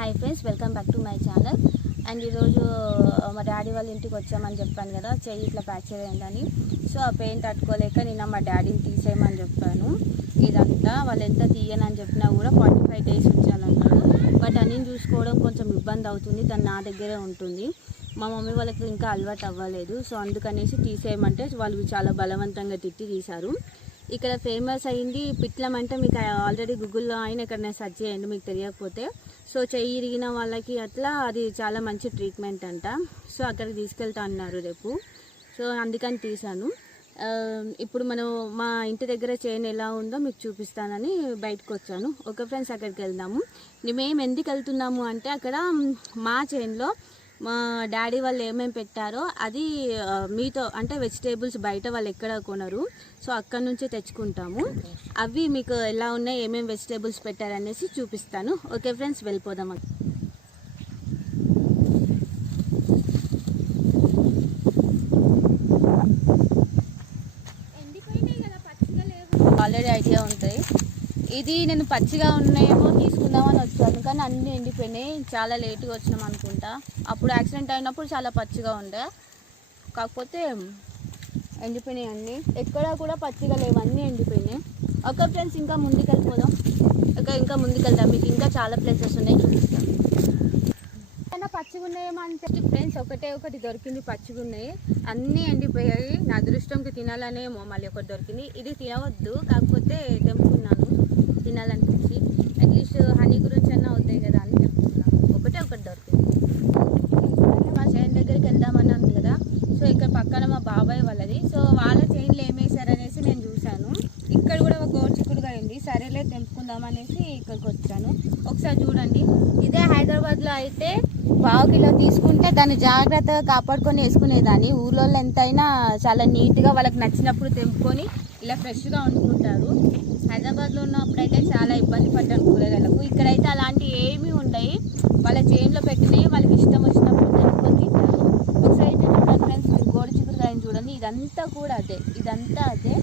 Hi friends welcome back to my channel and ఈరోజు మా daddy వాళ్ళ ఇంటికి వచ్చామని చెప్పాను కదా చెయ్యి ఇట్లా ఫ్రాక్చర్ అయిందని సో ఆ పెయిన్ తట్టుకోలేక నేను మా డాడీని తీసేయమని చెప్పాను. ఇదంతా వాళ్ళు ఎంత తీయనని చెప్పినా కూడా ఫార్టీ ఫైవ్ డేస్ ఉంచాలన్నారు బట్ అన్నీ చూసుకోవడం కొంచెం ఇబ్బంది అవుతుంది తను నా దగ్గరే ఉంటుంది. మా మమ్మీ వాళ్ళకి ఇంకా అలవాటు అవ్వలేదు. సో అందుకనేసి తీసేయమంటే వాళ్ళు చాలా బలవంతంగా తిట్టి తీశారు. ఇక్కడ ఫేమస్ అయింది. పిట్లం అంటే మీకు ఆల్రెడీ గూగుల్లో అయినా ఎక్కడైనా సెర్చ్ చేయండి మీకు తెలియకపోతే. సో చెయ్యి ఇరిగిన వాళ్ళకి అట్లా అది చాలా మంచి ట్రీట్మెంట్ అంట. సో అక్కడికి తీసుకెళ్తా అన్నారు రేపు. సో అందుకని తీసాను. ఇప్పుడు మనం మా ఇంటి దగ్గర చైన్ ఎలా ఉందో మీకు చూపిస్తానని బయటకు వచ్చాను. ఓకే ఫ్రెండ్స్ అక్కడికి వెళ్దాము. మేము ఎందుకు వెళ్తున్నాము అంటే అక్కడ మా చైన్లో మా డాడీ వాళ్ళు ఏమేమి పెట్టారో అది మీతో అంటే వెజిటేబుల్స్ బయట వాళ్ళు ఎక్కడ కొనరు సో అక్కడ నుంచే తెచ్చుకుంటాము. అవి మీకు ఎలా ఉన్నాయి ఏమేమి వెజిటేబుల్స్ పెట్టారనేసి చూపిస్తాను. ఓకే ఫ్రెండ్స్ వెళ్ళిపోదాం ఆల్రెడీ ఐడియా ఉంటాయి ఇది నేను పచ్చిగా ఉన్నాయేమో తీసుకుందామని వచ్చాను కానీ అన్నీ ఎండిపోయినాయి. చాలా లేట్గా వచ్చినాం అనుకుంటా. అప్పుడు యాక్సిడెంట్ అయినప్పుడు చాలా పచ్చిగా ఉండే. కాకపోతే ఎండిపోయినాయి అన్నీ. ఎక్కడా కూడా పచ్చిగా లేవు అన్నీ ఎండిపోయినాయి. ఒక ఫ్రెండ్స్ ఇంకా ముందుకు వెళ్ళిపోదాం ఇంకా ఇంకా ముందుకు వెళ్దాం మీకు ఇంకా చాలా ప్లేసెస్ ఉన్నాయి చూపిస్తాం. పచ్చిగా ఉన్నాయేమో అంటే ఫ్రెండ్స్ ఒకటే ఒకటి దొరికింది పచ్చిగా ఉన్నాయి. అన్నీ ఎండిపోయాయి. నా అదృష్టంకి తినాలనేమో మళ్ళీ ఒకటి దొరికింది. ఇది తినవద్దు కాకపోతే తెంపుకున్నాను. తినాలనిపించి అట్లీస్ట్ హనీ గురించి అన్నా అవుతాయి కదా అని చెప్తున్నాను ఒకటే ఒకటి దొరికింది. మా చైన్ దగ్గరికి వెళ్దామన్నాను కదా. సో ఇక్కడ పక్కన మా బాబాయ్ వాళ్ళది. సో వాళ్ళ చైన్లు ఏమేశారనేసి నేను చూశాను. ఇక్కడ కూడా ఒక గోర్చిక్కుడుగా ఉంది. సరేలే తెంపుకుందాం అనేసి ఇక్కడికి వచ్చాను. ఒకసారి చూడండి. ఇదే హైదరాబాద్లో అయితే పావు కిలో తీసుకుంటే దాన్ని జాగ్రత్తగా కాపాడుకొని వేసుకునేదాన్ని. ఊళ్ళో ఎంతైనా చాలా నీట్గా వాళ్ళకి నచ్చినప్పుడు తెంపుకొని ఇలా ఫ్రెష్గా వండుకుంటారు. హైదరాబాద్లో ఉన్నప్పుడైతే చాలా ఇబ్బంది పడ్డాను కూరగాయలకు. ఇక్కడైతే అలాంటివి ఏమీ ఉండయి. వాళ్ళ చేన్లో పెట్టినవి వాళ్ళకి ఇష్టం వచ్చినప్పుడు తినుకొని తింటారు. ఒకసారి అయితే చూడండి ఫ్రెండ్స్ మీరు గోడి చిక్కుడుకాయని చూడండి. ఇదంతా కూడా అదే. ఇదంతా అదే.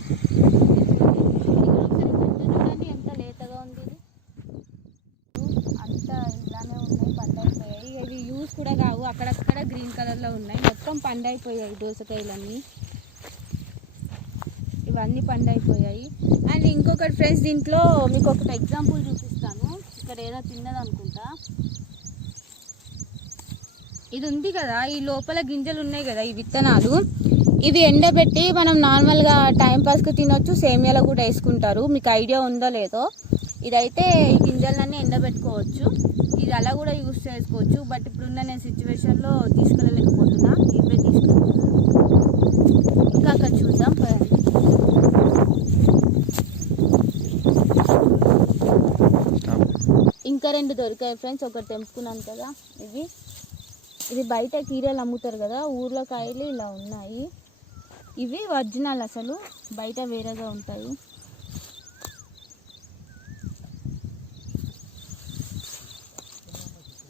ఒకసారి చూడండి ఎంత లేతగా ఉంది ఇది. అంతా ఇలానే ఉన్నాయి పండైపోయాయి. ఇవి యూస్ కూడా కావు. అక్కడక్కడ గ్రీన్ కలర్లో ఉన్నాయి. మొత్తం పండైపోయాయి దోసకాయలన్నీ. ఇవన్నీ పండైపోయాయి. అండ్ ఇంకొకటి ఫ్రెండ్స్ దీంట్లో మీకు ఒకటి ఎగ్జాంపుల్ చూపిస్తాను. ఇక్కడ ఏదో తిన్నది అనుకుంటా ఇది ఉంది కదా ఈ లోపల గింజలు ఉన్నాయి కదా ఈ విత్తనాలు. ఇవి ఎండబెట్టి మనం నార్మల్గా టైంపాస్కి తినొచ్చు సేమియాలో కూడా వేసుకుంటారు. మీకు ఐడియా ఉందో లేదో. ఇదైతే ఈ గింజలన్నీ ఎండబెట్టుకోవచ్చు. ఇది అలా కూడా యూస్ చేసుకోవచ్చు బట్ ఇప్పుడున్న నేను సిచ్యువేషన్లో తీసుకెళ్ళలేకపోతున్నా. ఇవే తీసుకెళ్తున్నా ఇంకా అక్కడ చూద్దాం పదండి. ఇంకా రెండు దొరికాయి ఫ్రెండ్స్. ఒకటి తెంపుకున్నాను కదా ఇవి. ఇది బయట కీరలు అమ్ముతారు కదా ఊర్లో కాయలు ఇలా ఉన్నాయి. ఇవి ఒరిజినల్ అసలు బయట వేరేగా ఉంటాయి.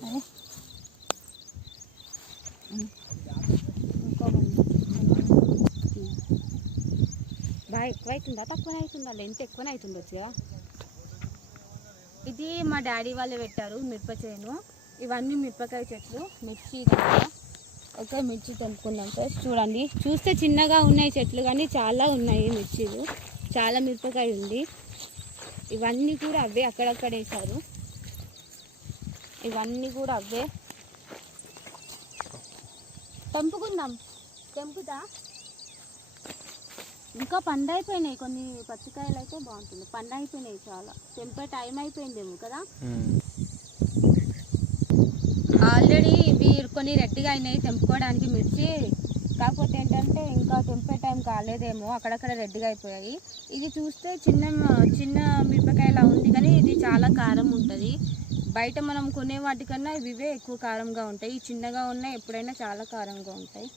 అరే. బాగా ఎక్కువ అవుతుందా తక్కువ అవుతుందా? లెంత్ ఎక్కువనే అవుతుండొచ్చు కదా ఇది మా డాడీ వాళ్ళు పెట్టారు మిరప చేను. ఇవన్నీ మిరపకాయ చెట్లు మిర్చి ఓకే ఒక మిర్చి తెంపుకుందాం సార్ చూడండి చూస్తే చిన్నగా ఉన్నాయి చెట్లు కానీ చాలా ఉన్నాయి మిర్చీలు. చాలా మిరపకాయ ఉంది. ఇవన్నీ కూడా అవే అక్కడక్కడ వేశారు. ఇవన్నీ కూడా అవే. తెంపుకుందాం. తెంపుతా. ఇంకా పండు అయిపోయినాయి కొన్ని పచ్చికాయలు అయితే బాగుంటుంది. పండు అయిపోయినాయి చాలా. తెంపే టైం అయిపోయిందేమో కదా ఆల్రెడీ ఇవి కొన్ని రెడ్డిగా అయినాయి తెంపుకోవడానికి మిర్చి. కాకపోతే ఏంటంటే ఇంకా తెంపే టైం కాలేదేమో. అక్కడక్కడ రెడ్డిగా అయిపోయాయి. ఇది చూస్తే చిన్న చిన్న మిరపకాయలా ఉంది కానీ ఇది చాలా కారం ఉంటుంది. బయట మనం కొనే వాటికన్నా ఇవే ఎక్కువ కారంగా ఉంటాయి. ఈ చిన్నగా ఉన్నాయి ఎప్పుడైనా చాలా కారంగా ఉంటాయి.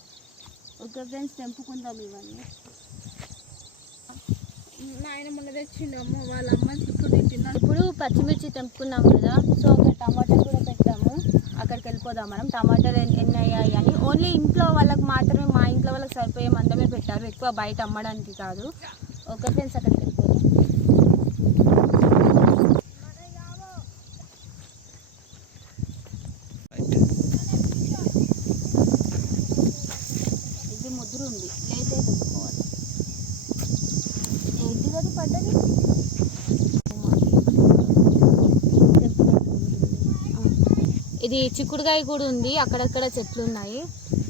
ఓకే ఫ్రెండ్స్ తెంపుకుందాం ఇవన్నీ. నాయన మొన్న తెచ్చిండు అమ్మ వాళ్ళ అమ్మ చుట్టూ తింటున్నాడు. ఇప్పుడు పచ్చిమిర్చి తెంపుకున్నాం కదా సో అక్కడ టమాటా కూడా పెట్టాము. అక్కడికి వెళ్ళిపోదాం మనం. టమాటాలు ఎన్ని అయ్యాయి అని. ఓన్లీ ఇంట్లో వాళ్ళకి మాత్రమే మా ఇంట్లో వాళ్ళకి సరిపోయే మందమే పెట్టారు. ఎక్కువ బయట అమ్మడానికి కాదు. ఒక ఫ్రెండ్స్ అక్కడికి వెళ్ళిపోదాం. ఇది ముద్దురు ఉంది. పడ్డది? ఇది చిక్కుడుకాయ కూడా ఉంది అక్కడక్కడ చెట్లు ఉన్నాయి.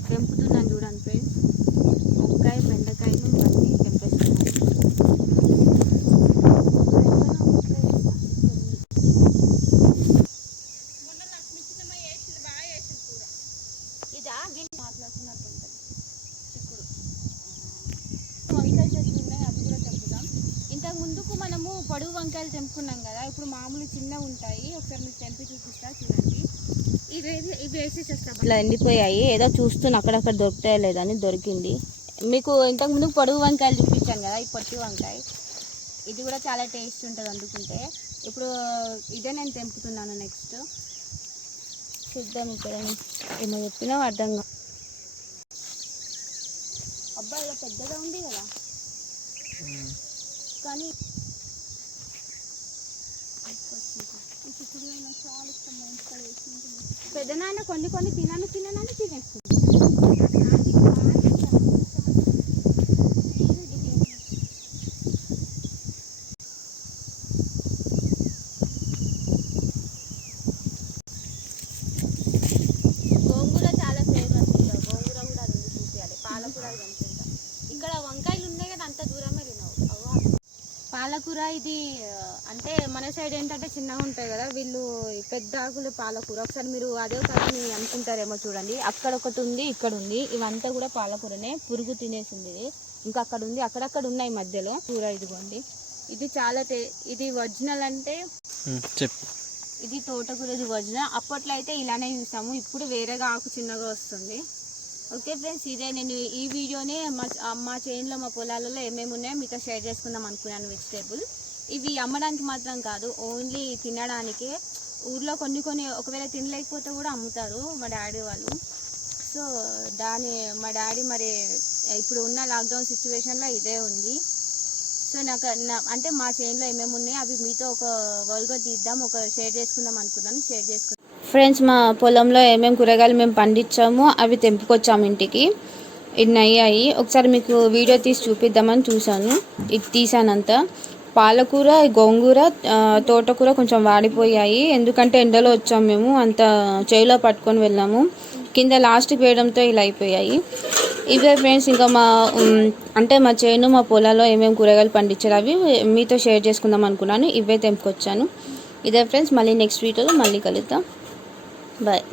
తెంపుతున్నాను చూడండి ఫ్రెండ్స్. వంకాయ బెండకాయలు ఇవన్నీ తెంపేస్తున్నాను. ఇదా? మాట్లాడుతున్నట్టు ఉంటుంది చిక్కుడు వంకాయ చెట్లు ఉన్నాయి అవి కూడా తెంపుదాం ఇంతకు ముందుకు మనము పొడుగు వంకాయలు తెంపుకున్నాం కదా ఇప్పుడు మామూలు చిన్నవి ఉంటాయి. ఒకసారి మీకు తెంపి చూపిస్తా చూడండి. ఇవి ఇవి వేసేసేస్తా ఇట్లా ఎండిపోయాయి. ఏదో చూస్తున్నా అక్కడక్కడ దొరుకుతాయో లేదని దొరికింది. మీకు ఇంతకు ముందు పొడుగు వంకాయలు చూపించాను కదా ఈ పొట్టి వంకాయ. ఇది కూడా చాలా టేస్ట్ ఉంటుంది అందుకుంటే ఇప్పుడు ఇదే నేను తెంపుతున్నాను నెక్స్ట్. చూద్దాం ఇక్కడ ఏమో చెప్పినా అర్థం కాదు. అబ్బా ఇలా పెద్దగా ఉంది కదా. కానీ చిక్కుడు నాకు చాలా ఇష్టం మా ఇంటికాడ వేసింది పెద్ద నాన్న కొన్ని కొన్ని తినను తిననని తినేస్తుంది. గోంగూర చాలా ఫేమస్ ఇక్కడ గోంగూర కూడా అది ఉంది చూపించాలి పాలకూర అది అనుకుంటా ఇక్కడ వంకాయలు ఉన్నాయి కదా అంత దూరమే పాలకూర ఇది అంటే మన సైడ్ ఏంటంటే చిన్నగా ఉంటాయి కదా వీళ్ళు పెద్ద ఆకులు పాలకూర. ఒకసారి మీరు అదే కదని అనుకుంటారేమో చూడండి. అక్కడ ఒకటి ఉంది ఇక్కడ ఉంది. ఇవంతా కూడా పాలకూరనే పురుగు తినేసింది. ఇది ఇంకా అక్కడ ఉంది అక్కడక్కడ ఉన్నాయి మధ్యలో. కూర ఇదిగోండి. ఇది చాలా ఇది ఒరిజినల్ అంటే చెప్పు. ఇది తోటకూర ఇది ఒరిజినల్. అప్పట్లో అయితే ఇలానే చూసాము. ఇప్పుడు వేరేగా ఆకు చిన్నగా వస్తుంది. ఓకే ఫ్రెండ్స్ ఇదే నేను ఈ వీడియోనే మా మా చేనులో మా పొలాలలో ఏమేమి ఉన్నాయో మీతో షేర్ చేసుకుందాం అనుకున్నాను వెజిటేబుల్ ఇవి అమ్మడానికి మాత్రం కాదు ఓన్లీ తినడానికే. ఊర్లో కొన్ని కొన్ని ఒకవేళ తినలేకపోతే కూడా అమ్ముతారు మా డాడీ వాళ్ళు. సో దాని మా డాడీ మరి ఇప్పుడు ఉన్న లాక్డౌన్ సిచ్యువేషన్లో ఇదే ఉంది. సో నాకు నా- అంటే మా చేనులో ఏమేమి ఉన్నాయో అవి మీతో ఒక వరల్గా తీద్దాం ఒక షేర్ చేసుకుందాం అనుకున్నాను షేర్ చేసుకుందాం ఫ్రెండ్స్ మా పొలంలో ఏమేమి కూరగాయలు మేము పండించామో అవి తెంపుకొచ్చాము ఇంటికి. ఇన్ని అయ్యాయి. ఒకసారి మీకు వీడియో తీసి చూపిద్దామని చూశాను. ఇది తీసానంతా పాలకూర గోంగూర తోటకూర కొంచెం వాడిపోయాయి. ఎందుకంటే ఎండలో వచ్చాము మేము అంత చేయిలో పట్టుకొని వెళ్ళాము. కింద లాస్ట్కి వేయడంతో ఇలా అయిపోయాయి. ఇవే ఫ్రెండ్స్ ఇంకా మా అంటే మా చేను మా పొలాల్లో ఏమేమి కూరగాయలు పండించారు అవి మీతో షేర్ చేసుకుందాం అనుకున్నాను. ఇవే తెంపుకొచ్చాను. ఇదే ఫ్రెండ్స్ మళ్ళీ నెక్స్ట్ వీడియోలో మళ్ళీ కలుద్దాం. but